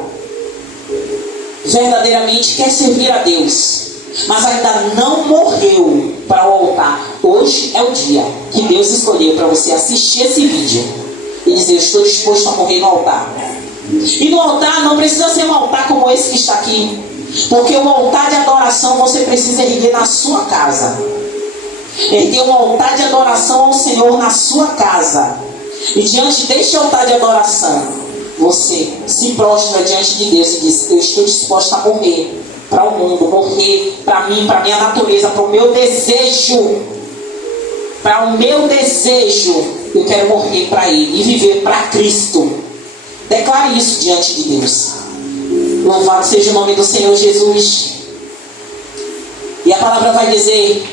verdadeiramente quer servir a Deus, mas ainda não morreu para o altar, hoje é o dia que Deus escolheu para você assistir esse vídeo e dizer: eu estou disposto a morrer no altar. E no altar não precisa ser um altar como esse que está aqui, porque o altar de adoração você precisa erguer na sua casa. Erguer um altar de adoração ao Senhor na sua casa. E diante deste altar de adoração, você se prostra diante de Deus e diz: eu estou disposto a morrer para o mundo, morrer para mim, para a minha natureza, para o meu desejo. Para o meu desejo, eu quero morrer para Ele e viver para Cristo. Declare isso diante de Deus. Louvado seja o nome do Senhor Jesus. E a palavra vai dizer: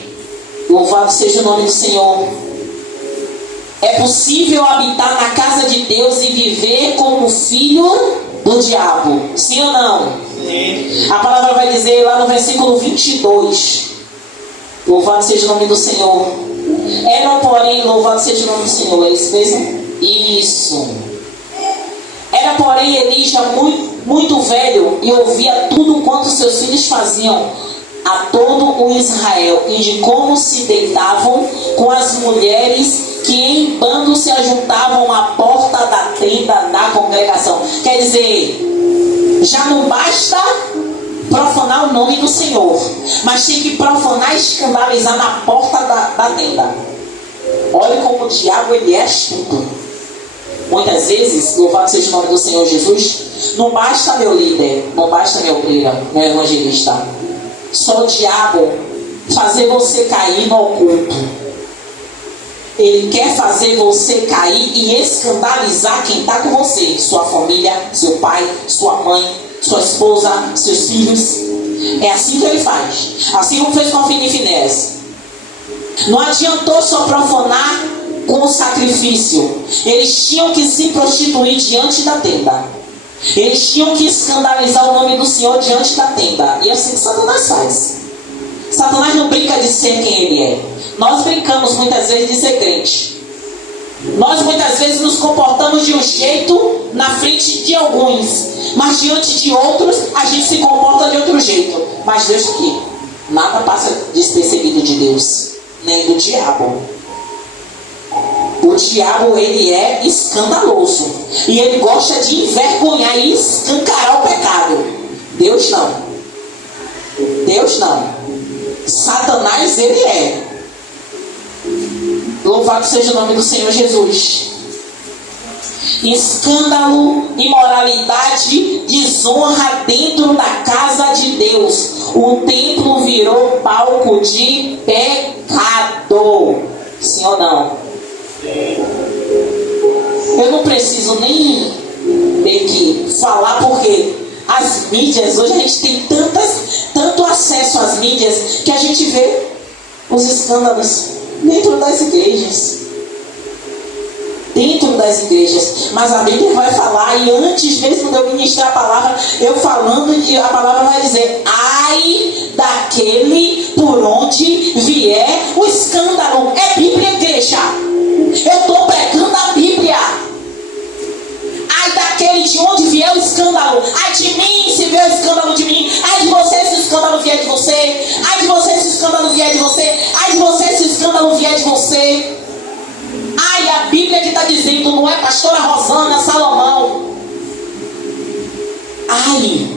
louvado seja o nome do Senhor. É possível habitar na casa de Deus e viver como filho do diabo. Sim ou não? Sim. A palavra vai dizer lá no versículo 22. Louvado seja o nome do Senhor. Era, porém, louvado seja o nome do Senhor. É isso mesmo? Isso. Era, porém, Eli já muito velho e ouvia tudo quanto seus filhos faziam a todo o Israel, e de como se deitavam com as mulheres que em bando se ajuntavam à porta da tenda da congregação. Quer dizer, já não basta profanar o nome do Senhor, mas tem que profanar e escandalizar na porta da tenda. Olha como o diabo ele é astuto. Muitas vezes, louvado seja o nome do Senhor Jesus, não basta meu líder, não basta minha obreira, meu evangelista. Só o diabo fazer você cair no oculto. Ele quer fazer você cair e escandalizar quem está com você. Sua família, seu pai, sua mãe, sua esposa, seus filhos. É assim que ele faz. Assim como fez com a Ofni e Finéias. Não adiantou só profanar com o sacrifício. Eles tinham que se prostituir diante da tenda. Eles tinham que escandalizar o nome do Senhor diante da tenda. E é assim que Satanás faz. Satanás não brinca de ser quem ele é. Nós brincamos muitas vezes de ser crente. Nós muitas vezes nos comportamos de um jeito na frente de alguns, mas diante de outros a gente se comporta de outro jeito. Mas Deus que nada passa despercebido de Deus, nem do diabo. O diabo, ele é escandaloso e ele gosta de envergonhar e escancarar o pecado. Deus não. Deus não. Satanás, ele é. Louvado seja o nome do Senhor Jesus. Escândalo, imoralidade, desonra dentro da casa de Deus. O templo virou palco de pecado. Sim ou não? Eu não preciso nem ter que falar, porque as mídias, hoje a gente tem tanto acesso às mídias, que a gente vê os escândalos dentro das igrejas. Dentro das igrejas. Mas a Bíblia vai falar, e antes mesmo de eu ministrar a palavra, eu falando, a palavra vai dizer: ai daquele por onde vier o escândalo. É Bíblia, igreja. Eu estou pregando a Bíblia. Ai daquele de onde vier o escândalo. Ai de mim se vier o escândalo de mim. Ai de você se o escândalo vier de você. Ai de você se o escândalo vier de você. Ai de você se o escândalo vier de você. Ai, a Bíblia que está dizendo, não é pastora Rosana, Salomão. Ai.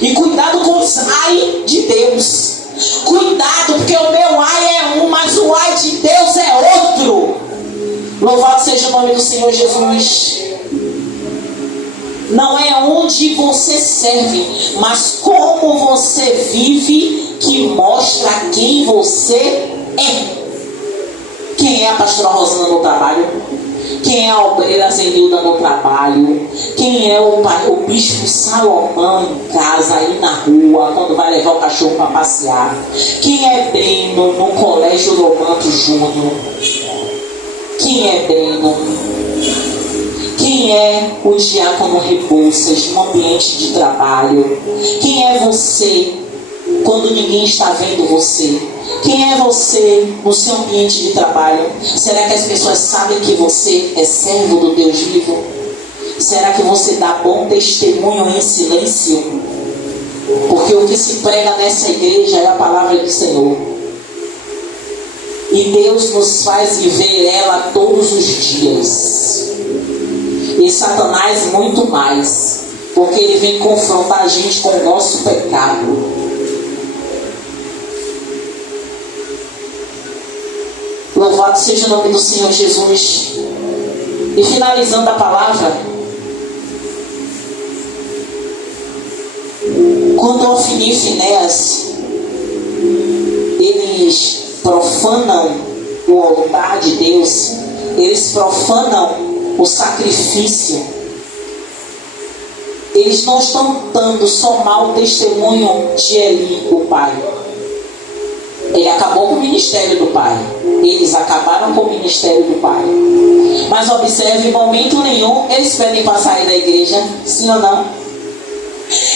E cuidado com os ai de Deus. Cuidado, porque o meu ai é um, mas o ai de Deus é outro. Louvado seja o nome do Senhor Jesus. Não é onde você serve, mas como você vive, que mostra quem você é. Quem é a pastora Rosana no trabalho? Quem é a obreira Zenilda no trabalho? Quem é o bispo Salomão em casa, aí na rua, quando vai levar o cachorro para passear? Quem é Breno no colégio Romanto Júnior? Quem é Breno? Quem é o diácono Rebouças no ambiente de trabalho? Quem é você quando ninguém está vendo você? Quem é você no seu ambiente de trabalho? Será que as pessoas sabem que você é servo do Deus vivo? Será que você dá bom testemunho em silêncio? Porque o que se prega nessa igreja é a palavra do Senhor. E Deus nos faz viver ela todos os dias. E Satanás muito mais, porque ele vem confrontar a gente com o nosso pecado. Louvado seja o nome do Senhor Jesus. E finalizando a palavra, quando Ofni e Finéas eles profanam o altar de Deus, eles profanam o sacrifício, eles não estão dando só mau testemunho de Eli, o pai. Ele acabou com o ministério do pai. Eles acabaram com o ministério do pai. Mas observe, em momento nenhum eles pedem para sair da igreja, sim ou não?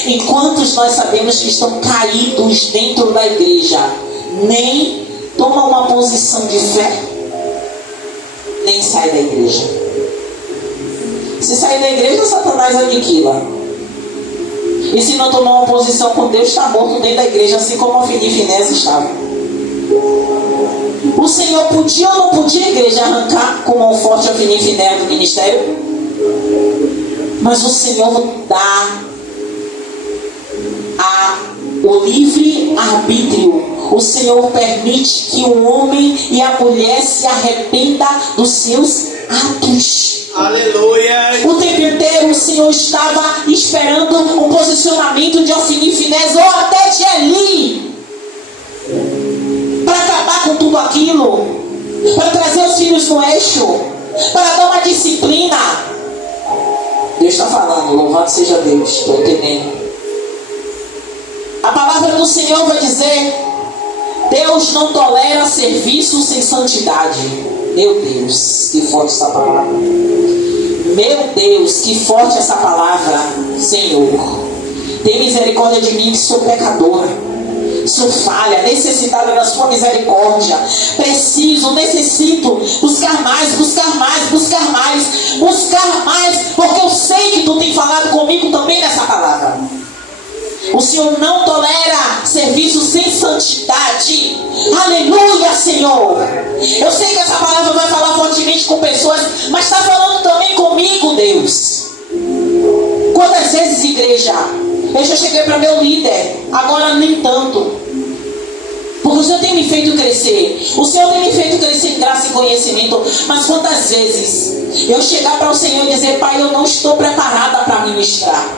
E quantos nós sabemos que estão caídos dentro da igreja, nem tomam uma posição de fé, nem saem da igreja. Se sair da igreja, Satanás aniquila. E se não tomar uma posição com Deus, está morto dentro da igreja, assim como Ofni e Finéas estavam. O Senhor podia ou não podia a igreja arrancar com mão forte Ofni e Finéas do ministério? Mas o Senhor dá o livre arbítrio. O Senhor permite que o homem e a mulher se arrependam dos seus atos. Aleluia. O tempo inteiro o Senhor estava esperando um posicionamento de Ofni e Finéas, ou até de Eli, para acabar com tudo aquilo, para trazer os filhos no eixo, para dar uma disciplina. Deus está falando, louvado seja Deus. Estou entendendo. A palavra do Senhor vai dizer: Deus não tolera serviço sem santidade. Meu Deus, que forte essa palavra. Meu Deus, que forte essa palavra. Senhor, tem misericórdia de mim que sou pecadora. sou falha, necessitada da sua misericórdia. Necessito buscar mais, porque eu sei que tu tem falado comigo também nessa palavra. O Senhor não tolera serviço sem santidade. Aleluia, Senhor. Eu sei que essa palavra vai falar fortemente com pessoas, mas está falando também comigo, Deus. Quantas vezes, igreja, eu já cheguei para meu líder, agora nem tanto, porque o Senhor tem me feito crescer. O Senhor tem me feito crescer em graça e conhecimento. Mas quantas vezes eu chegar para o Senhor e dizer: Pai, eu não estou preparada para ministrar.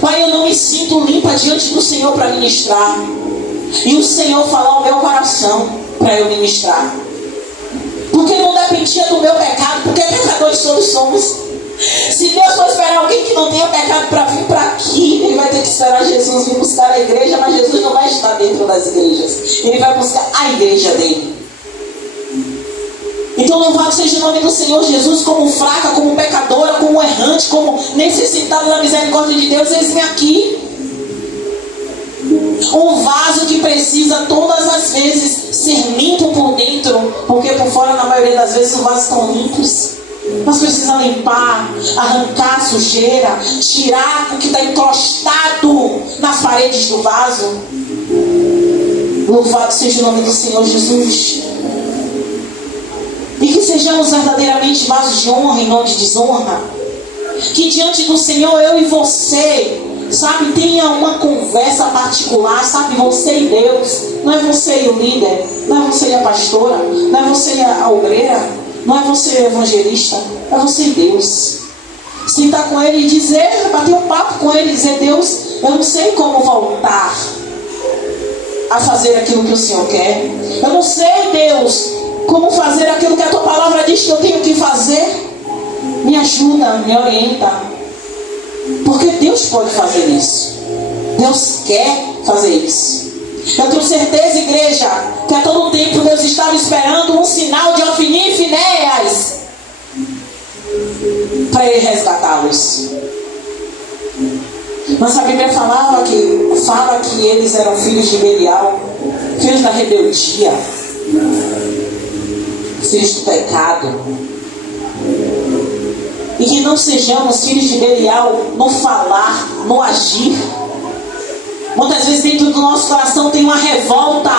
Pai, eu não me sinto limpa diante do Senhor para ministrar. E o Senhor falar ao meu coração para eu ministrar. Porque não dependia do meu pecado, porque pecadores todos somos. Se Deus for esperar alguém que não tenha pecado para vir para aqui, Ele vai ter que esperar Jesus vir buscar a igreja, mas Jesus não vai estar dentro das igrejas. Ele vai buscar a igreja dele. Então louvado seja o nome do Senhor Jesus. Como fraca, como pecadora, como errante, como necessitada da misericórdia de Deus, eis-me aqui. Um vaso que precisa todas as vezes ser limpo por dentro, porque por fora na maioria das vezes os vasos estão limpos. Mas precisa limpar, arrancar a sujeira, tirar o que está encrostado nas paredes do vaso. Louvado seja o nome do Senhor Jesus. E que sejamos verdadeiramente vasos de honra e não de desonra. Que diante do Senhor eu e você, sabe, tenha uma conversa particular, sabe, você e Deus. Não é você e o líder, não é você e a pastora, não é você e a obreira, não é você e o evangelista, é você e Deus. Sentar com Ele e dizer, bater um papo com Ele e dizer: Deus, eu não sei como voltar a fazer aquilo que o Senhor quer. Eu não sei, Deus, como fazer aquilo que a Tua palavra diz que eu tenho que fazer. Me ajuda, me orienta. Porque Deus pode fazer isso. Deus quer fazer isso. Eu tenho certeza, igreja, que a todo tempo Deus estava esperando um sinal de Ofni e Finéias para Ele resgatá-los. Mas a Bíblia fala que eles eram filhos de Belial, filhos da rebeldia, filhos do pecado. E que não sejamos filhos de Belial no falar, no agir. Muitas vezes dentro do nosso coração tem uma revolta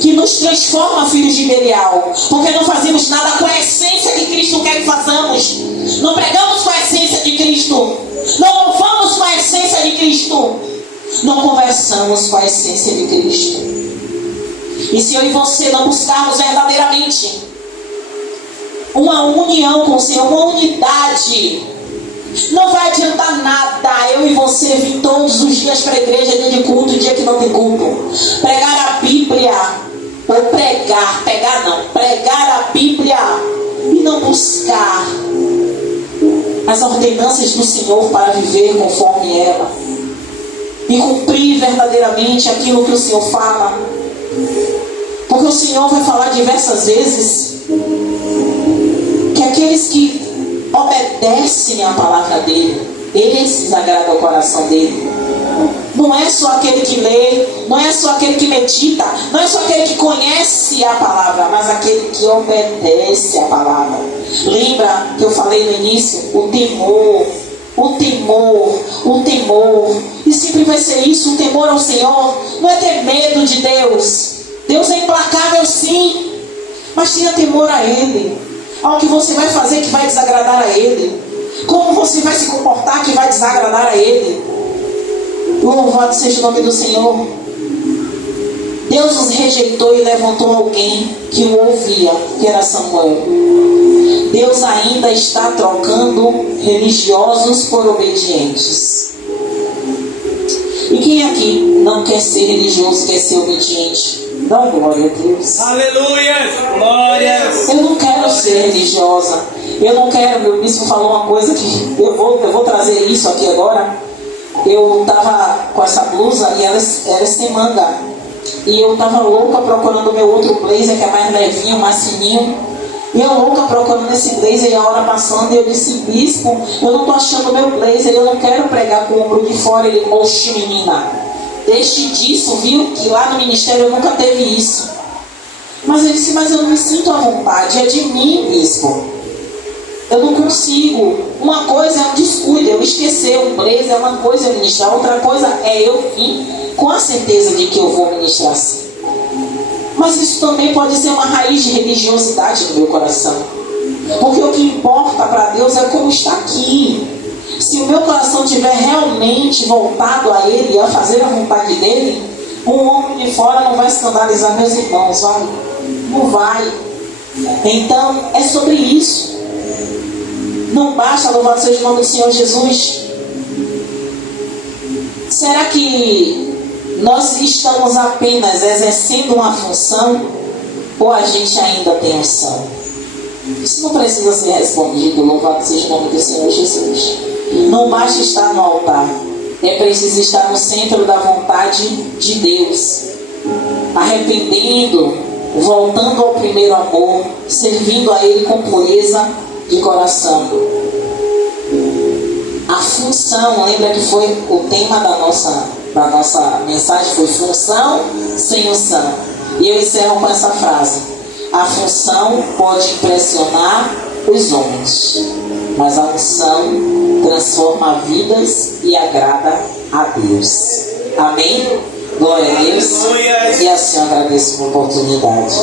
que nos transforma filhos de Belial, porque não fazemos nada com a essência que Cristo quer que façamos. Não pregamos com a essência de Cristo, não louvamos com a essência de Cristo, não conversamos com a essência de Cristo. E se eu e você não buscarmos verdadeiramente uma união com o Senhor, uma unidade, não vai adiantar nada eu e você vir todos os dias para a igreja, dia de culto, dia que não tem culto, pregar a Bíblia, ou pregar a Bíblia e não buscar as ordenanças do Senhor para viver conforme ela e cumprir verdadeiramente aquilo que o Senhor fala. Porque o Senhor vai falar diversas vezes que aqueles que obedecem à palavra dele, esses agradam o coração dele. Não é só aquele que lê, não é só aquele que medita, não é só aquele que conhece a palavra, mas aquele que obedece à palavra. Lembra que eu falei no início? O temor. E sempre vai ser isso, o temor ao Senhor. Não é ter medo de Deus. Deus é implacável, sim, mas tenha temor a Ele. Ao que você vai fazer que vai desagradar a Ele, como você vai se comportar que vai desagradar a Ele. Louvado seja o nome do Senhor. Deus nos rejeitou e levantou alguém que o ouvia, que era Samuel. Deus ainda está trocando religiosos por obedientes. E quem aqui não quer ser religioso, quer ser obediente? Dá glória a Deus. Aleluia! Glórias! Eu não quero ser religiosa. Eu não quero. Meu bispo falou uma coisa que eu vou trazer isso aqui agora. Eu estava com essa blusa e ela era sem manga. E eu estava louca procurando o meu outro blazer, que é mais levinho, mais fininho. E eu louca procurando esse blazer, e a hora passando, e eu disse: bispo, eu não estou achando o meu blazer, eu não quero pregar com o ombro de fora. Ele: oxe, menina, Deixe disso, viu? Que lá no ministério eu nunca teve isso. Mas eu disse, mas eu não me sinto à vontade. É de mim, bispo. Eu não consigo. Uma coisa é um descuido, eu esquecer, um preso é uma coisa eu ministrar, outra coisa é eu vir com a certeza de que eu vou ministrar sim. Mas isso também pode ser uma raiz de religiosidade no meu coração. Porque o que importa para Deus é como está aqui. Se o meu coração estiver realmente voltado a Ele, a fazer a vontade dEle, um homem de fora não vai escandalizar meus irmãos, vai? Não vai. Então, é sobre isso. Não basta, louvado seja o nome do Senhor Jesus. Será que nós estamos apenas exercendo uma função ou a gente ainda tem unção? Isso não precisa ser respondido, louvado seja o nome do Senhor Jesus. Não basta estar no altar, é preciso estar no centro da vontade de Deus, arrependendo, voltando ao primeiro amor, servindo a Ele com pureza de coração. A função, lembra que foi o tema da nossa mensagem, foi função sem unção. E eu encerro com essa frase: a função pode impressionar os homens, mas a unção transforma vidas e agrada a Deus. Amém? Glória a Deus. E assim eu agradeço a oportunidade.